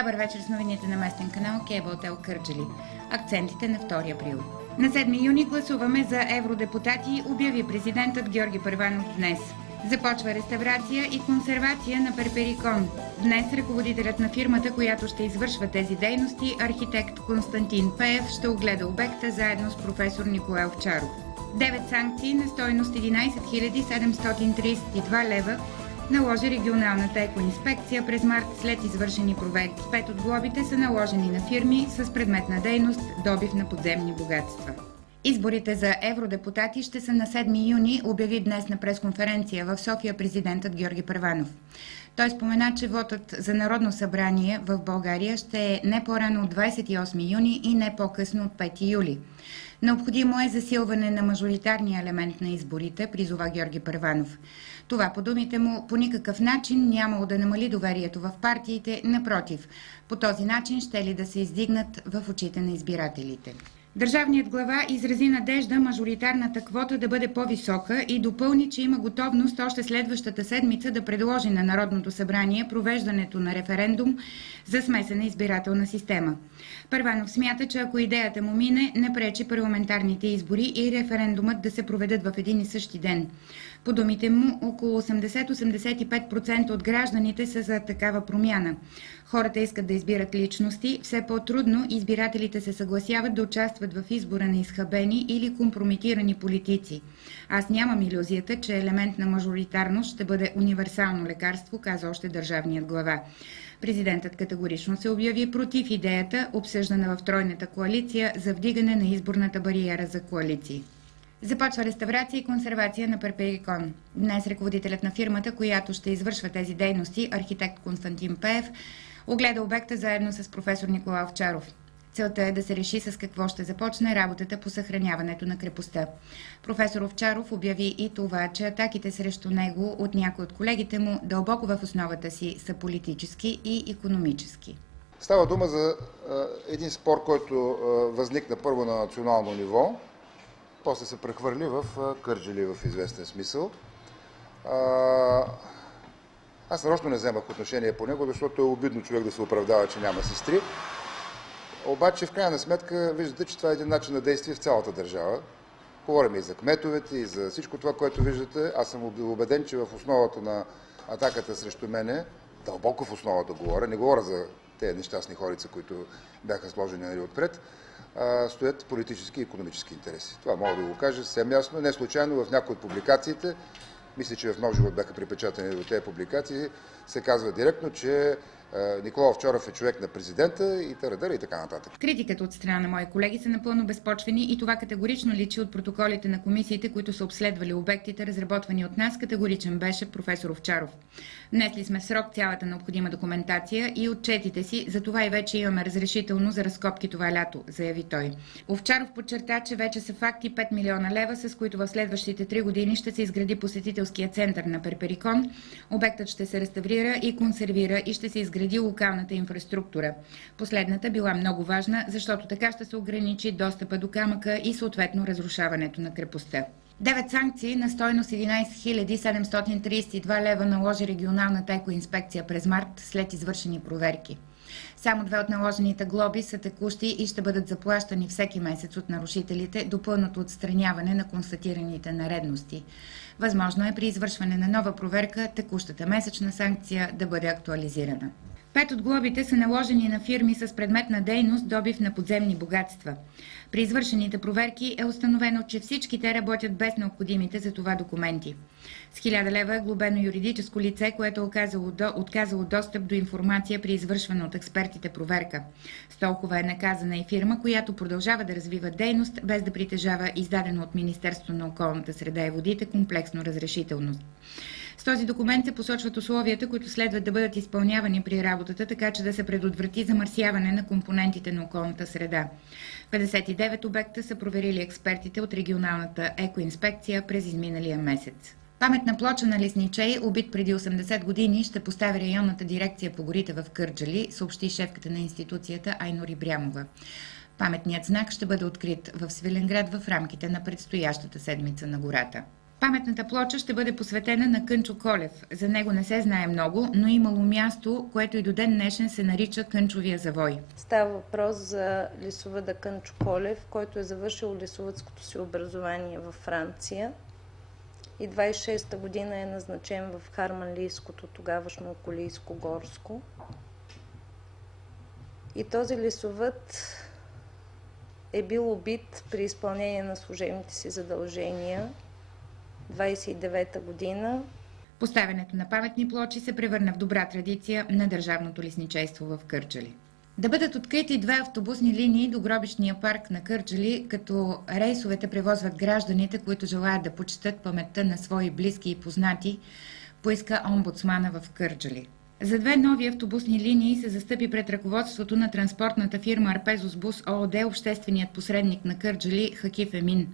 Добър вечер с новините на местен канал Кейбълтел Кърджали. Акцентите на 2 април. На 7 юни гласуваме за евродепутати, обяви президентът Георги Първанов днес. Започва реставрация и консервация на Перперикон. Днес ръководителят на фирмата, която ще извършва тези дейности, архитект Константин Пеев, ще огледа обекта заедно с професор Николай Овчаров. 9 санкции на стойност 11 732 лева наложи регионалната екоинспекция през март след извършени проверки. 5 от глобите са наложени на фирми с предметна дейност добив на подземни богатства. Изборите за евродепутати ще са на 7 юни, обяви днес на пресконференция в София президентът Георги Първанов. Той спомена, че вотът за Народно събрание в България ще е не по-рано от 28 юни и не по-късно от 5 юли. Необходимо е засилване на мажоритарния елемент на изборите, призова Георги Първанов. Това, по думите му, по никакъв начин нямало да намали доверието в партиите, напротив, по този начин ще ли да се издигнат в очите на избирателите. Държавният глава изрази надежда мажоритарната квота да бъде по-висока и допълни, че има готовност още следващата седмица да предложи на Народното събрание провеждането на референдум за смесена избирателна система. Първанов смята, че ако идеята му мине, не пречи парламентарните избори и референдумът да се проведат в един и същи ден. По думите му, около 80-85% от гражданите са за такава промяна. Хората искат да избират личности, все по-трудно избирателите се съгласяват да участват в избора на изхабени или компрометирани политици. Аз нямам илюзията, че елемент на мажоритарност ще бъде универсално лекарство, каза още държавният глава. Президентът категорично се обяви против идеята, обсъждана в тройната коалиция, за вдигане на изборната бариера за коалиции. Започва реставрация и консервация на Перперикон. Днес ръководителят на фирмата, която ще извършва тези дейности, архитект Константин Пеев, огледа обекта заедно с професор Николай Овчаров. Целта е да се реши с какво ще започне работата по съхраняването на крепостта. Професор Овчаров обяви и това, че атаките срещу него от някои от колегите му дълбоко в основата си са политически и икономически. Става дума за един спор, който възникна първо на национално ниво, после се прехвърли в Кърджали в известен смисъл. Аз нарочно не вземах отношение по него, защото е обидно човек да се оправдава, че няма сестри. Обаче в крайна сметка виждате, че това е един начин на действие в цялата държава. Говорим и за кметовете, и за всичко това, което виждате. Аз съм убеден, че в основата на атаката срещу мене, дълбоко в основата говоря, не говоря за тези нещастни хорица, които бяха сложени отпред, стоят политически и икономически интереси. Това мога да го кажа съвсем ясно. Не случайно в някои от публикациите, мисля, че в Нов живот бяха припечатани до тези публикации, се казва директно, че Николай Овчаров е човек на президента и тарадъра и така нататък. Критиката от страна на мои колеги са напълно безпочвени и това категорично личи от протоколите на комисиите, които са обследвали обектите, разработвани от нас. Категоричен беше професор Овчаров. Внесли сме в срок цялата необходима документация и отчетите си, затова и вече имаме разрешително за разкопки това лято, заяви той. Овчаров подчерта, че вече са факти 5 милиона лева, с които в следващите 3 години ще се изгради посетителския център на Перперикон. Обектът ще се реставрира и консервира и ще се изгради локалната инфраструктура. Последната била много важна, защото така ще се ограничи достъпа до камъка и съответно разрушаването на крепостта. 9 санкции на стойност 11 732 лева наложи регионалната екоинспекция през март след извършени проверки. Само 2 от наложените глоби са текущи и ще бъдат заплащани всеки месец от нарушителите до пълното отстраняване на констатираните нередности. Възможно е при извършване на нова проверка текущата месечна санкция да бъде актуализирана. 5 от глобите са наложени на фирми с предметна дейност добив на подземни богатства. При извършените проверки е установено, че всички те работят без необходимите за това документи. С 1000 лева е глобено юридическо лице, което е отказало достъп до информация при извършване от експертите проверка. С толкова е наказана и фирма, която продължава да развива дейност, без да притежава издадено от Министерството на околната среда и водите комплексно разрешителност. С този документ се посочват условията, които следват да бъдат изпълнявани при работата, така че да се предотврати замърсяване на компонентите на околната среда. 59 обекта са проверили експертите от регионалната екоинспекция през изминалия месец. Паметна плоча на лесничей, убит преди 80 години, ще постави районната дирекция по горите в Кърджали, съобщи шефката на институцията Айнор Ибрямова. Паметният знак ще бъде открит в Свиленград в рамките на предстоящата седмица на гората. Паметната плоча ще бъде посветена на Кънчо Колев. За него не се знае много, но имало място, което и до ден днешен се нарича Кънчовия завой. Става въпрос за лесовъда Кънчо Колев, който е завършил лесовъдското си образование във Франция и 26-та година е назначен в Харманлийското, тогавашно Околийско горско. И този лесовъд е бил убит при изпълнение на служебните си задължения 29-та година. Поставянето на паметни плочи се превърна в добра традиция на държавното лесничейство в Кърджали. Да бъдат открити 2 автобусни линии до гробищния парк на Кърджали, като рейсовете превозват гражданите, които желаят да почетат паметта на свои близки и познати, поиска омбудсмана в Кърджали. За 2 нови автобусни линии се застъпи пред ръководството на транспортната фирма Арпезос Бус ООД общественият посредник на Кърджали Хакиф Емин.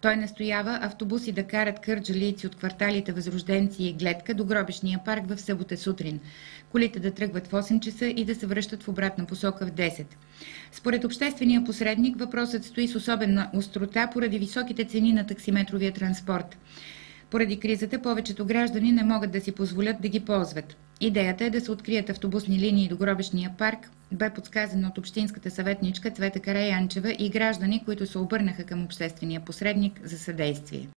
Той настоява автобуси да карат кърджалийци от кварталите Възрожденци и Гледка до гробищния парк в събота сутрин. Колите да тръгват в 8 часа и да се връщат в обратна посока в 10. Според обществения посредник въпросът стои с особена острота поради високите цени на таксиметровия транспорт. Поради кризата повечето граждани не могат да си позволят да ги ползват. Идеята е да се открият автобусни линии до гробищния парк, бе подсказана от общинската съветничка Цвета Караянчева и граждани, които се обърнаха към обществения посредник за съдействие.